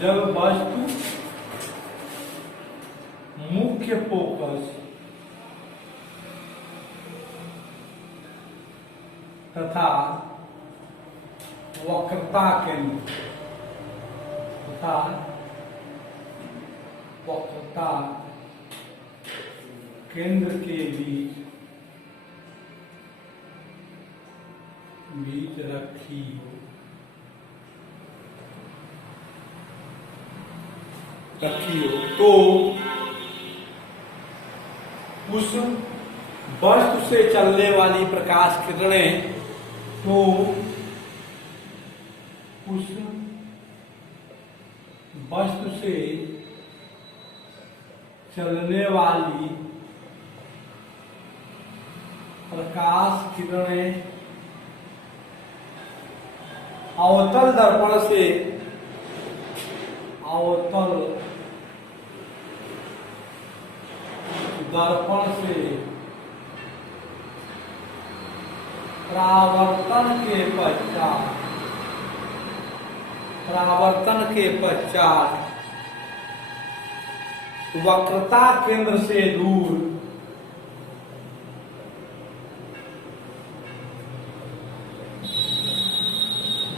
जब वस्तु मुख्य फोकस तथा वक्रता केंद्र के बीच रखी हो तो उस वस्तु से चलने वाली प्रकाश किरणें उस वस्तु से चलने वाली प्रकाश किरणें अवतल दर्पण से परावर्तन के पश्चात वक्रता केंद्र से दूर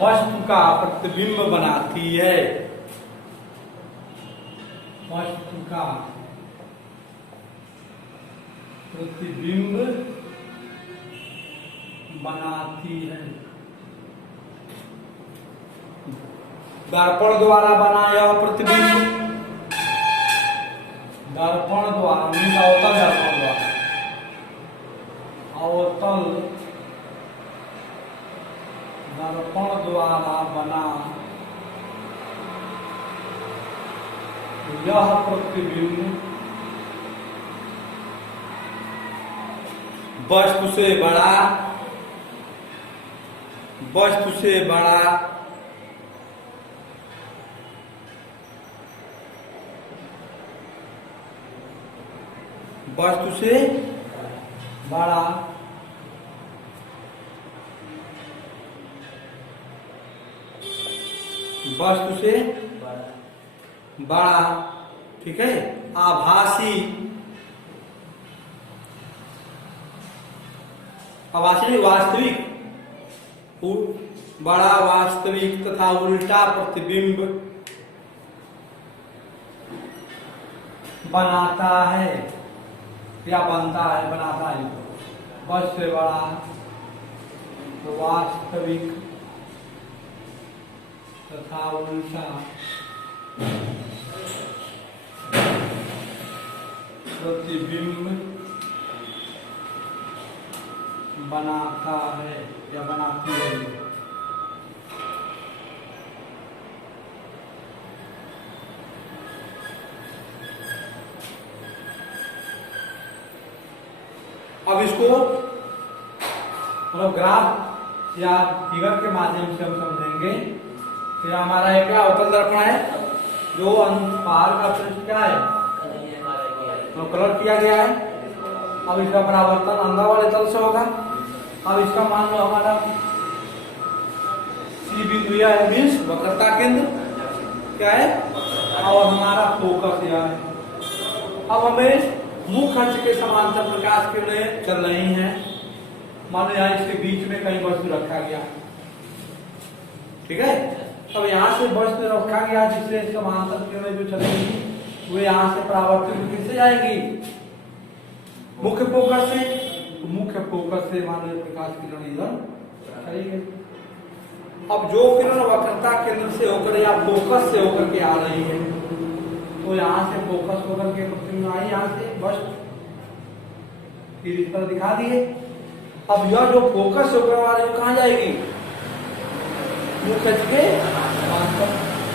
वस्तु का प्रतिबिंब बनाती है। वस्तु का प्रतिबिंब बनाती है। दर्पण द्वारा बनाया प्रतिबिंब, दर्पण द्वारा अवतल दर्पण द्वारा, अवतल दर्पण द्वारा बना यह प्रतिबिंब वस्तु से बड़ा वस्तु से बड़ा ठीक है, आभासी वास्तविक, बड़ा वास्तविक तथा उल्टा प्रतिबिंब बनाता है या बनता है, बनाता है। वस्तु से बड़ा वास्तविक तथा उल्टा प्रतिबिंब बनाता है या बनाती है। अब इसको मतलब ग्राफ या फिगर के माध्यम से हम समझेंगे कि हमारा एक क्या अवतल दर्पण है जो पार का पृष्ठ क्या है तो कलर किया गया है। अब इसका परावर्तन अंदर वाले तल से होगा। अब इसका मान लो हमारा सी बिंदु यह है, मीन्स वक्रता केंद्र क्या है और हमारा फोकस यह है। अब हमें मुख्य अक्ष के समांतर प्रकाश किरणें चल रही हैं। मान लो यहाँ इसके बीच में कहीं वस्तु रखा गया, ठीक है। अब यहाँ से वस्तु रखा गया जिससे समांतर किरणें जो चलेंगी वो यहाँ से परावर्तित किससे जाएंगी, मुख्य फोकस से। तो मुख्य फोकस से मान लो प्रकाश किरण इधर चलेगी। अब जो किरण वक्रता केंद्र से होकर या फोकस से होकर के आ रही है तो यहाँ से फोकस होकर के प्रतिबिंब आई यहाँ से वस्तु, फिर इस पर दिखा दिए। अब यह जो फोकस होकर आ रही है कहाँ जाएगी, मुख्य के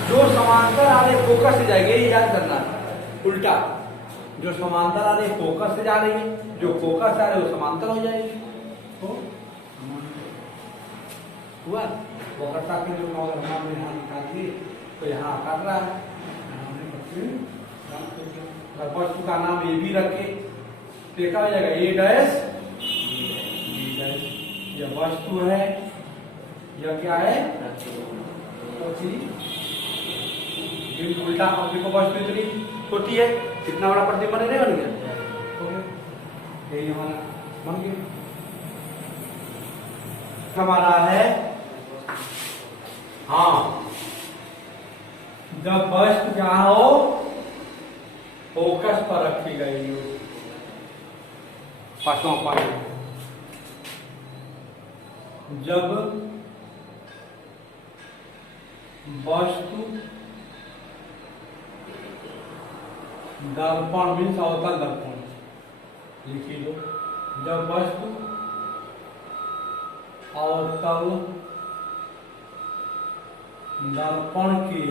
जो समांतर आ रही फोकस से जाएगी, ये याद करना है। उल्टा जो समांतर आ रही फोकस से जा रही है, जो फोकस आ रही है वो समांतर हो जाएगी। तो हुआ वक्रता के जो हमने यहाँ निकाल दिए तो यहाँ कर रहा है। वस्तु का नाम ए बी रखे देखा हो जाएगा, ए डैश बी डैश। यह वस्तु है, यह क्या है बिंब उल्टा, अब देखो वस्तु इतनी छोटी है, कितना बड़ा प्रतिबिंब नहीं बन गया, हो गया, यही हमारा बन गया। हमारा है हाँ, जब वस्तु क्या हो फोकस पर रखी गई हो। पांचवा पॉइंट, जब वस्तु दर्पण मीन्स अवतल दर्पण लिखी लो, जब वस्तु अवतल दर्पण के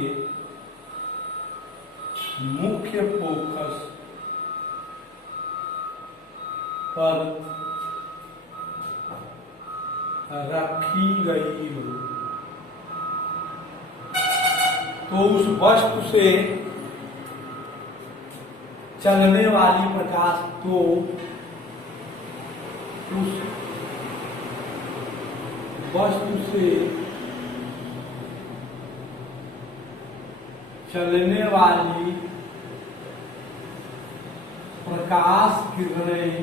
मुख्य फोकस पर रखी गई हो तो उस वस्तु से चलने वाली प्रकाश तो उस वस्तु से चलने वाली प्रकाश किरणें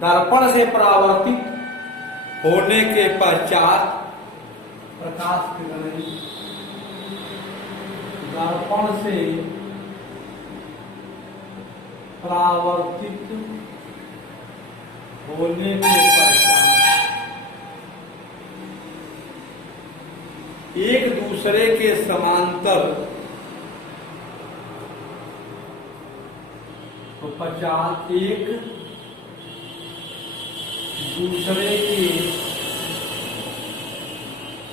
दर्पण से परावर्तित होने के पश्चात प्रकाश किरणें दर्पण से परावर्तित होने के पश्चात एक दूसरे के समांतर तो पश्चात एक दूसरे के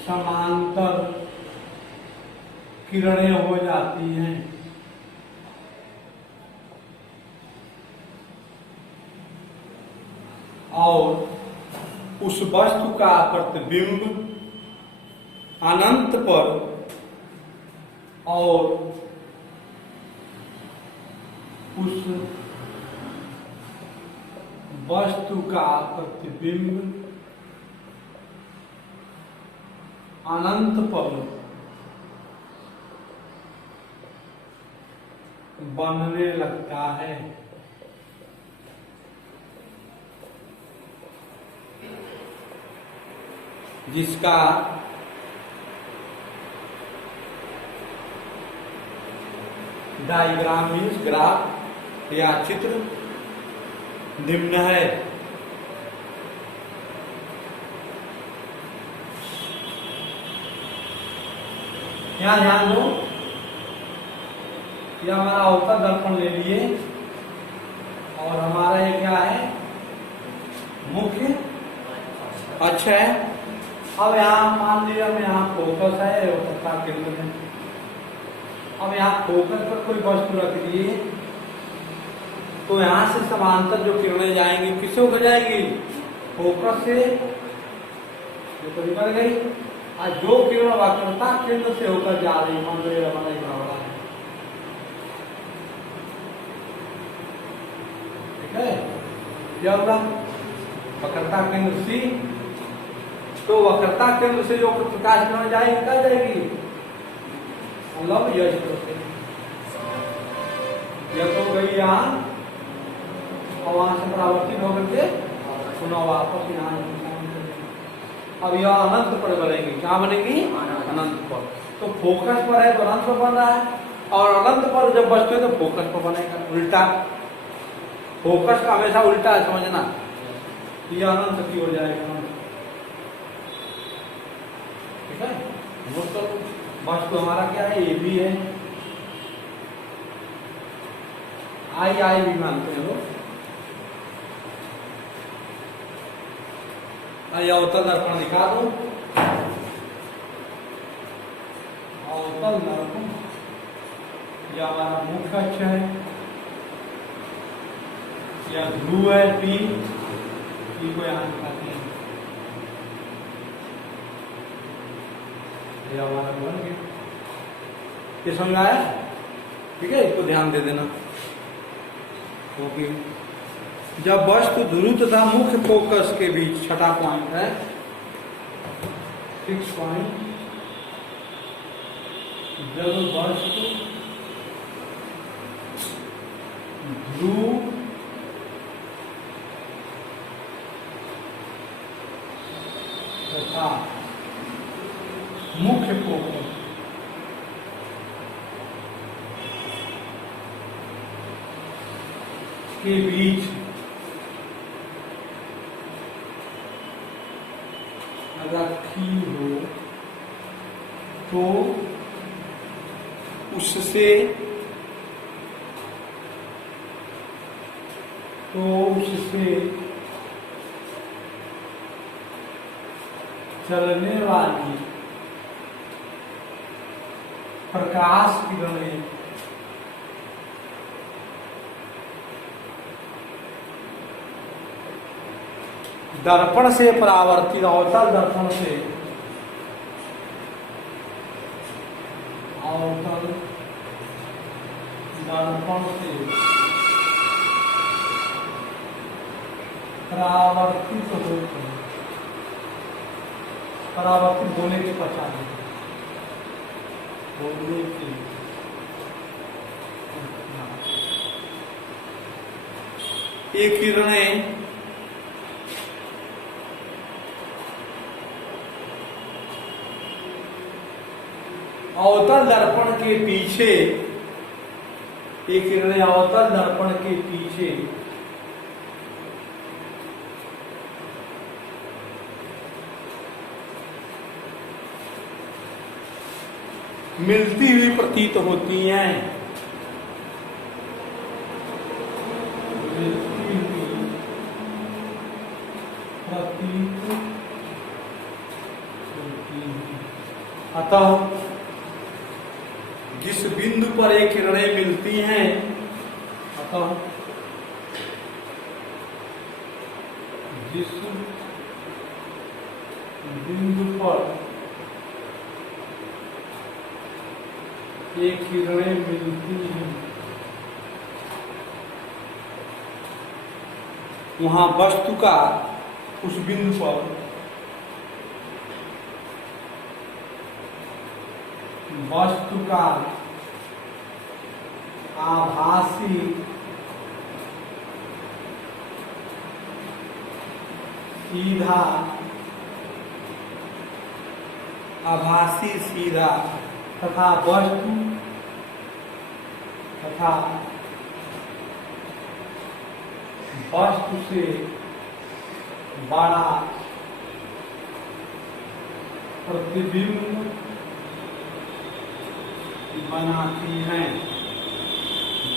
समांतर किरणें हो जाती हैं और उस वस्तु का प्रतिबिंब अनंत पर और उस वस्तु का प्रतिबिंब अनंत पर बनने लगता है। जिसका डायग्राम मीन्स ग्राफ या चित्र निम्न है। यहाँ ध्यान दो, यह हमारा अवतल दर्पण ले लिए और हमारा ये क्या है मुख्य अक्ष है। अब यहाँ मान लीजिए हम यहाँ फोकस है और केंद्र है। अब यहाँ फोकस पर कोई वस्तु रख दिए तो यहाँ से समांतर जो किरणें जाएंगी किससे होकर जाएंगी फोकस से तो निकल गई और जो किरण वक्रता केंद्र से होकर जा रही मान लो हमारा बड़ा है, ठीक है। क्या होगा वक्रता केंद्र सी, तो वक्रता केंद्र से जो प्रकाश किरण जाएगी क्या जाएगी मतलब यह तो गई यहाँ और वहां से परावर्तित होकर के पुनः वापस यहाँ। अब यह अनंत पर बनेगी, क्या बनेगी अनंत पर। तो फोकस पर है तो अनंत पर बन रहा है और अनंत पर जब बचते तो फोकस पर बनेगा उल्टा। फोकस का हमेशा उल्टा है समझना, यह अनंत की ओर जाएगा, ठीक है। वस्तु हमारा क्या है ये भी है, आई भी मानते हैं लोग। अवतल दर्पण दिखा दो, अवतल दर्पण यह हमारा मुख्य अक्ष है, यह ध्रुव है पी को यहाँ दिखाते हैं, यह हमारा बन गया। ये समझ आया, ठीक है। इसको ध्यान दे देना क्योंकि जब वस्तु ध्रुव तथा मुख्य फोकस के बीच छठा पॉइंट है फिक्स पॉइंट जब वस्तु ध्रुव तथा मुख्य फोकस के बीच रखी हो तो उससे चलने वाली प्रकाश किरणें दर्पण से परावर्तित अवतल दर्पण से परावर्तित होते हैं। परावर्तित होने के पश्चात ये किरणें अवतल दर्पण के पीछे, ये किरणें अवतल दर्पण के पीछे मिलती हुई प्रतीत होती हैं। मिलती हुई प्रतीत होती हैं। अतः जिस बिंदु पर ये किरणें मिलती हैं, अतः जिस बिंदु पर ये किरणें मिलती हैं, वहां वस्तु का, उस बिंदु पर वस्तु का आभासी सीधा तथा वस्तु से बड़ा प्रतिबिंब बनाती हैं,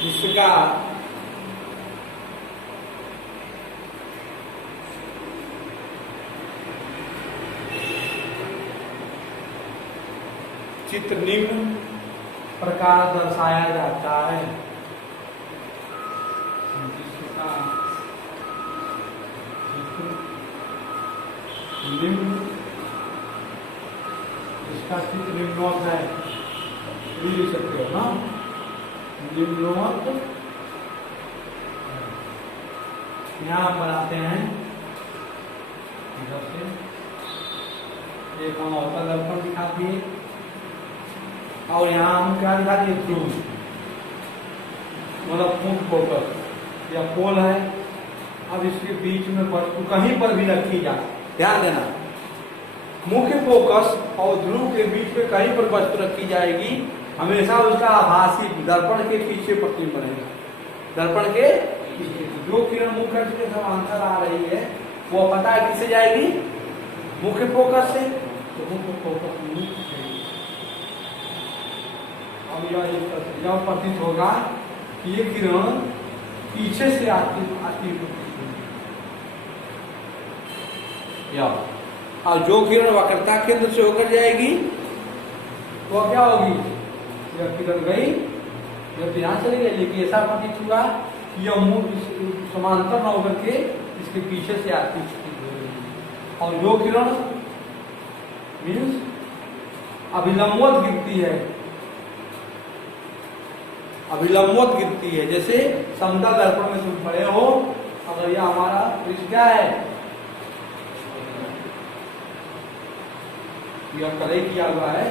जिसका चित्र निम्न प्रकार दर्शाया जाता है। जिसका चित्र निम्न, इसका चित्र निम्नवत है, लिख सकते हो ना, निम्नवत। यहाँ हम बनाते हैं इधर से एक हम अवतल दर्पण दिखा दिए और यहाँ हम क्या दिखा दिए, ध्रुव, मतलब मुख्य फोकस या पोल है। अब इसके बीच में वस्तु कहीं पर भी रखी जाए, ध्यान देना, मुख्य फोकस और ध्रुव के बीच में कहीं पर वस्तु रखी जाएगी, हमेशा उसका आभासी दर्पण के पीछे प्रतिबिंब बनेगा। दर्पण के पीछे जो किरण मुख्य अक्ष के समांतर आ रही है, वो पता है किससे जाएगी, मुख्य फोकस से। तो मुख्य फोकस अब यह प्रतीत होगा कि ये किरण पीछे से आती या, और जो किरण वक्रता केंद्र से होकर जाएगी वो क्या होगी, यह किरण गई, जब यहाँ चली गई, लेकिन ऐसा प्रतीत हुआ कि यह समांतर न होकर के इसके पीछे से आती है। और जो किरण मीन्स अभिलंबवत गिरती है, अभिलंबवत गिरती है। जैसे समतल दर्पण में तुम पड़े हो, अगर यह हमारा पृष्ठ क्या है, यह कलई किया हुआ है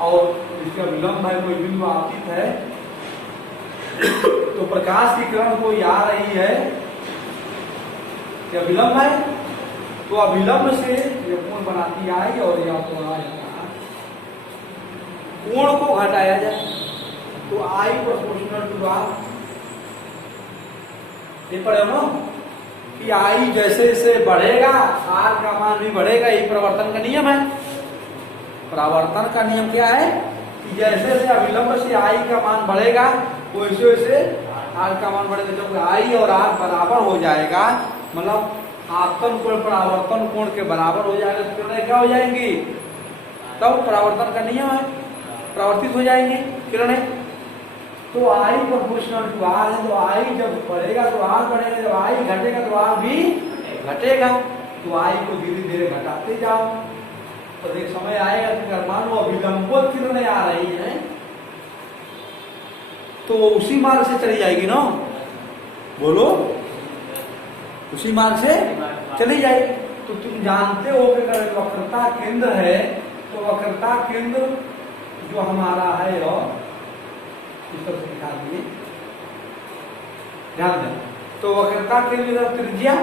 और इसका विलंब है, कोई बिंदु आपतित है, तो प्रकाश की किरण कोई आ रही है, क्या विलंब है, तो अविलंब से यह कोण बनाती आई और यह कोण को घटाया जाए, तो आई प्रोपोर्शनल टू आर। ये पढ़े हो कि आई जैसे जैसे बढ़ेगा आर का मान भी बढ़ेगा, ये प्रवर्तन का नियम है। प्रवर्तन का नियम क्या है कि जैसे जैसे अविलंब से आई का मान बढ़ेगा वैसे वैसे आर का मान बढ़ेगा। जब आई और आर बराबर हो जाएगा, मतलब आपतन कोण परावर्तन कोण के बराबर हो जाएगा, तो किरणें क्या हो जाएंगी, तब परावर्तन का नियम है, परावर्तित हो जाएंगी किरणें। तो आई प्रोपोर्शनल टू आर है, तो आई जब बढ़ेगा तो आर बढ़ेगा, जब आई घटेगा तो आर भी घटेगा, तो आई को धीरे धीरे घटाते जाओ, तो एक समय आएगा कि मानो अविलंबित किरणें आ रही हैं तो उसी मार्ग से चली जाएगी ना, बोलो, उसी मार्ग से चली जाएगी। तो तुम जानते हो कि अगर वक्रता केंद्र है तो वक्रता केंद्र जो हमारा है और इस तरह से दिखा दिए, ध्यान दें। तो वक्रता केंद्र त्रिज्या,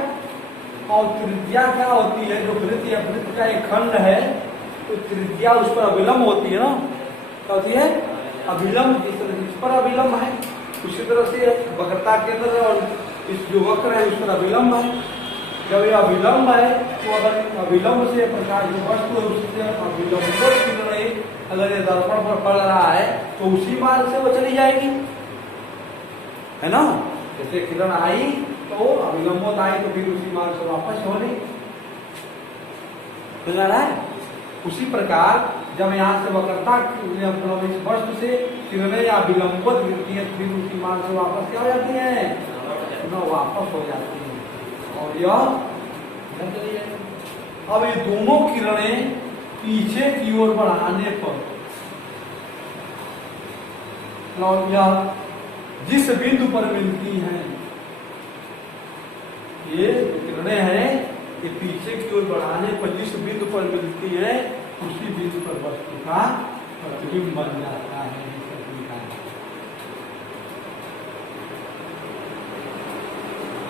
और त्रिज्या क्या होती है, जो वृत्त या वृत्त का एक खंड है तो त्रिज्या उस पर अविलंब होती है ना, क्या होती है, अविलंब, इस पर अविलंब है। उसी तरह से वक्रता केंद्र और इस जो वक्र है उस पर अविलंब है। जब यह अविलंब है तो अगर अविलंब से प्रकाश जो वस्तु है उससे अविलंब अगर ये दर्पण पर पड़ रहा है तो उसी मार्ग से वो चली जाएगी, है ना। जैसे किरण आई तो अविलंबत आई तो फिर उसी मार्ग से वापस होने लगा रहा है। उसी प्रकार जब यहाँ से वक्रता इस वस्तु से किरणें या विलंबित गिरती है फिर उसी मार्ग से वापस क्या हो जाती है, वापस हो जाती है और यह चली जाएगी। अब ये दोनों किरणें पीछे की ओर बढ़ाने पर यह जिस बिंदु पर मिलती हैं, ये किरणें हैं, ये पीछे की ओर बढ़ाने पर जिस बिंदु पर मिलती है उसी बिंदु पर वस्तु का प्रतिबिंब बन जाता है।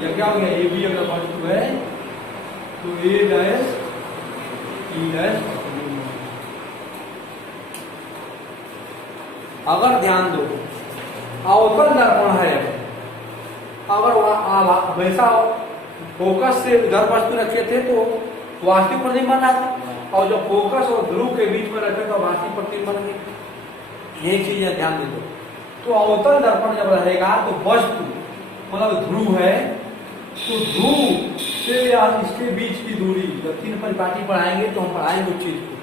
यह क्या हो गया, ए बी अगर वस्तु है तो ए डैश ई डैश, अगर ध्यान दो अवतल दर्पण है, अगर वैसा फोकस से उधर वस्तु रखे थे तो वास्तविक प्रतिबिंब बन रहा था, और जब फोकस और ध्रुव के बीच में रखे तो वास्तविक प्रतिबिंब बन गई। यही चीज है, ध्यान दे दो। तो अवतल दर्पण जब रहेगा तो वस्तु मतलब ध्रुव है, तो ध्रुव से या इसके बीच की दूरी, जब तीन परिपाटी पढ़ाएंगे तो हम पढ़ाएंगे उस चीज को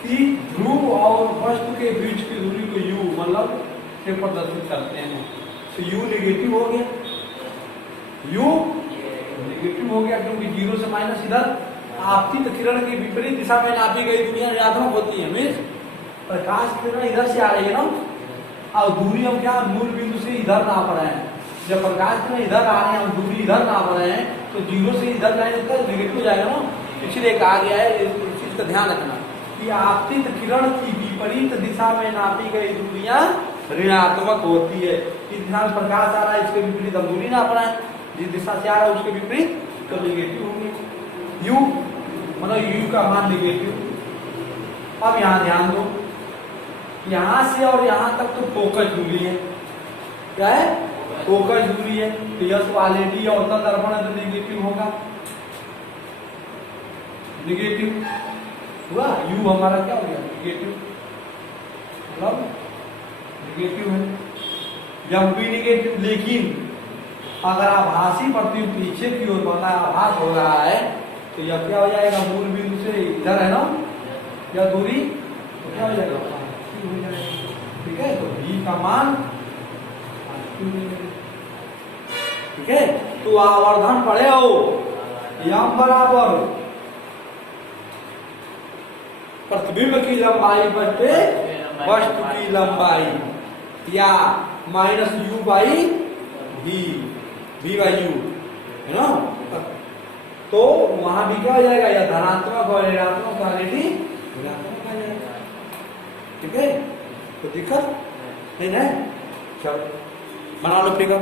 कि ध्रुव और वस्तु के बीच की दूरी को यू मतलब से प्रदर्शित करते हैं। तो यू नेगेटिव हो गया, यू नेगेटिव हो गया क्योंकि जीरो से माइनस इधर आपतित किरण की विपरीत दिशा में नापी गई दुनिया ऋणात्मक होती है, मीन्स प्रकाश किरण इधर से आ रही है ना, और दूरी हम क्या मूल बिंदु से इधर नाप रहे हैं। जब प्रकाश किरण इधर आ रहे हैं हम दूरी इधर नाप रहे हैं तो जीरो से इधर लाइन का नेगेटिव जाएगा ना, पिछले कहा गया है, इस चीज का ध्यान रखना कि आपतित किरण की विपरीत दिशा में नापी गई दूरियां ऋणात्मक होती है। इस दिशा में प्रकाश आ रहा है, इसके विपरीत हम दूरी नाप रहे हैं, जिस दिशा से आ रहा है उसके विपरीत तो नेगेटिव होगी। यू मतलब यू का मान नेगेटिव। अब यहाँ ध्यान दो, यहाँ से और यहाँ तक तो फोकस दूरी है, क्या है, फोकस दूरी है, तो यस क्वालिटी और अवतल दर्पण है तो नेगेटिव होगा, नेगेटिव हुआ। यू हमारा क्या हो गया, नेगेटिव, मतलब नेगेटिव है, जब भी नेगेटिव। लेकिन अगर आभासी प्रतिबिंब पीछे की ओर बना आभास हो रहा है तो यह क्या हो जाएगा, मूल बिंदु से इधर है ना यह दूरी, तो क्या हो जाएगा, ठीक है। तो v का मान, ठीक है। तो आवर्धन पढ़े हो, यम बराबर प्रतिबिंब की लंबाई बटे वस्तु की लंबाई, या minus u by v, v by u, है ना। तो वहां भी क्या हो जाएगा, या धनात्मक और ऋणात्मक क्वालिटी ऋणात्मक आ जाएगा। ठीक है, तो दिक्कत नहीं ना। चलो बना लो फिगर।